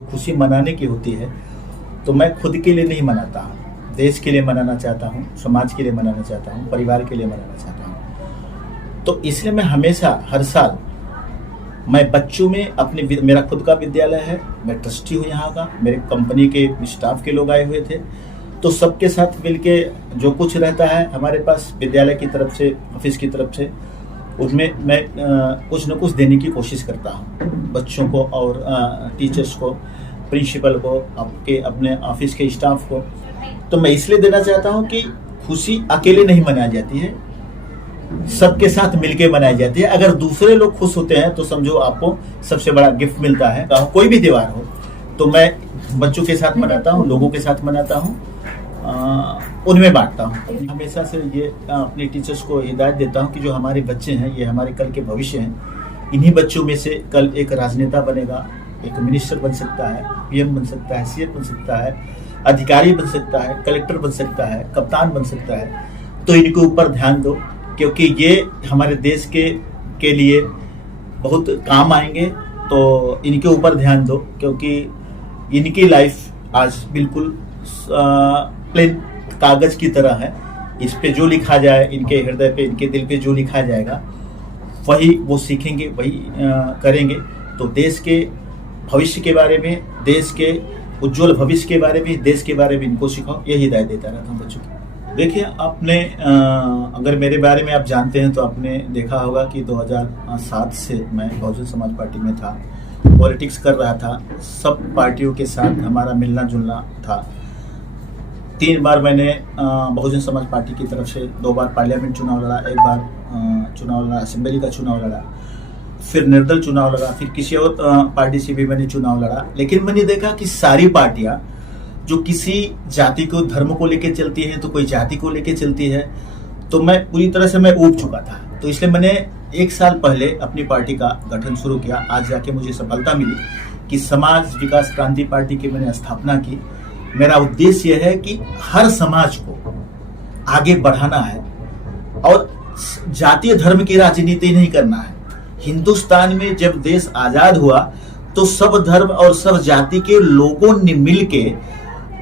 खुशी मनाने की होती है तो मैं खुद के लिए नहीं मनाता हूँ, देश के लिए मनाना चाहता हूँ, समाज के लिए मनाना चाहता हूँ, परिवार के लिए मनाना चाहता हूँ। तो इसलिए मैं हमेशा हर साल मैं बच्चों में अपने मेरा खुद का विद्यालय है, मैं ट्रस्टी हूँ यहाँ का, मेरे कंपनी के स्टाफ के लोग आए हुए थे, तो सबके साथ मिलके जो कुछ रहता है हमारे पास विद्यालय की तरफ से, ऑफिस की तरफ से, उसमें मैं कुछ न कुछ देने की कोशिश करता हूँ बच्चों को और टीचर्स को, प्रिंसिपल को, आपके अपने ऑफिस के स्टाफ को। तो मैं इसलिए देना चाहता हूँ कि खुशी अकेले नहीं मनाई जाती है, सबके साथ मिलके मनाई जाती है। अगर दूसरे लोग खुश होते हैं तो समझो आपको सबसे बड़ा गिफ्ट मिलता है। कोई भी त्योहार हो तो मैं बच्चों के साथ मनाता हूँ, लोगों के साथ मनाता हूँ, उनमें बांटता हूँ। हमेशा से ये अपने टीचर्स को हिदायत देता हूँ कि जो हमारे बच्चे हैं ये हमारे कल के भविष्य हैं। इन्हीं बच्चों में से कल एक राजनेता बनेगा, एक मिनिस्टर बन सकता है, पीएम बन सकता है, सीएम बन सकता है, अधिकारी बन सकता है, कलेक्टर बन सकता है, कप्तान बन सकता है। तो इनके ऊपर ध्यान दो क्योंकि ये हमारे देश के लिए बहुत काम आएंगे। तो इनके ऊपर ध्यान दो क्योंकि इनकी लाइफ आज बिल्कुल प्लेन कागज की तरह है। इस पे जो लिखा जाए, इनके हृदय पे, इनके दिल पे जो लिखा जाएगा वही वो सीखेंगे, वही करेंगे। तो देश के भविष्य के बारे में, देश के उज्जवल भविष्य के बारे में, देश के बारे में इनको सिखाओ, यही हिदायत देता रहता हूँ बच्चों को। देखिए, आपने अगर मेरे बारे में आप जानते हैं तो आपने देखा होगा कि 2007 से मैं बहुजन समाज पार्टी में था, पॉलिटिक्स कर रहा था, सब पार्टियों के साथ हमारा मिलना जुलना था। 3 बार मैंने बहुजन समाज पार्टी की तरफ से 2 बार पार्लियामेंट चुनाव लड़ा, 1 बार चुनाव लड़ा, असेंबली का चुनाव लड़ा, फिर निर्दल चुनाव लड़ा, फिर किसी और पार्टी से भी मैंने चुनाव लड़ा। लेकिन मैंने देखा कि सारी पार्टियां जो किसी जाति को, धर्म को लेके चलती है तो कोई जाति को लेके चलती है, तो मैं पूरी तरह से मैं ऊब चुका था। तो इसलिए मैंने 1 साल पहले अपनी पार्टी का गठन शुरू किया। आज जाके मुझे सफलता मिली कि समाज विकास क्रांति पार्टी की मैंने स्थापना की। मेरा उद्देश्य यह है कि हर समाज को आगे बढ़ाना है और जातीय धर्म की राजनीति नहीं करना है। हिंदुस्तान में जब देश आजाद हुआ तो सब धर्म और सब जाति के लोगों ने मिलके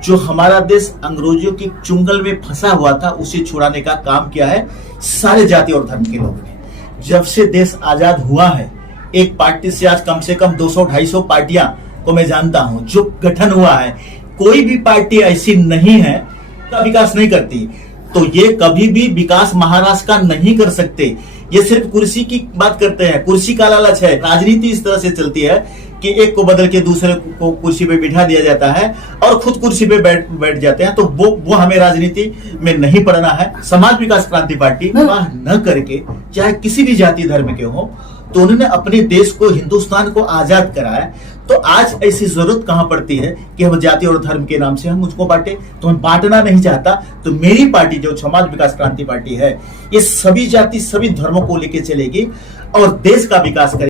जो हमारा देश अंग्रेजों की चुंगल में फंसा हुआ था उसे छुड़ाने का काम किया है सारे जाति और धर्म के लोगों ने। जब से देश आजाद हुआ है, एक पार्टी से आज कम से कम 200-250 पार्टियां को मैं जानता हूं जो गठन हुआ है। कोई भी पार्टी ऐसी नहीं है का विकास नहीं करती। तो ये कभी भी विकास महाराष्ट्र का नहीं कर सकते। ये सिर्फ कुर्सी की बात करते हैं, कुर्सी का लालच है। राजनीति इस तरह से चलती है कि एक को बदल के दूसरे को कुर्सी पे बिठा दिया जाता है और खुद कुर्सी पे बैठ जाते हैं। तो वो हमें राजनीति में नहीं पढ़ना है। समाज विकास क्रांति पार्टी वाह न करके, चाहे किसी भी जाति धर्म के हो, तो उन्होंने अपने देश को, हिंदुस्तान को आजाद कराया। तो आज ऐसी जरूरत कहां पड़ती है कि हम जाति और धर्म के नाम से हम उसको बांटे। तो मैं बांटना नहीं चाहता। तो मेरी पार्टी जो समाज विकास क्रांति पार्टी है, ये सभी जाति, सभी धर्मों को लेके चलेगी और देश का विकास करेगी।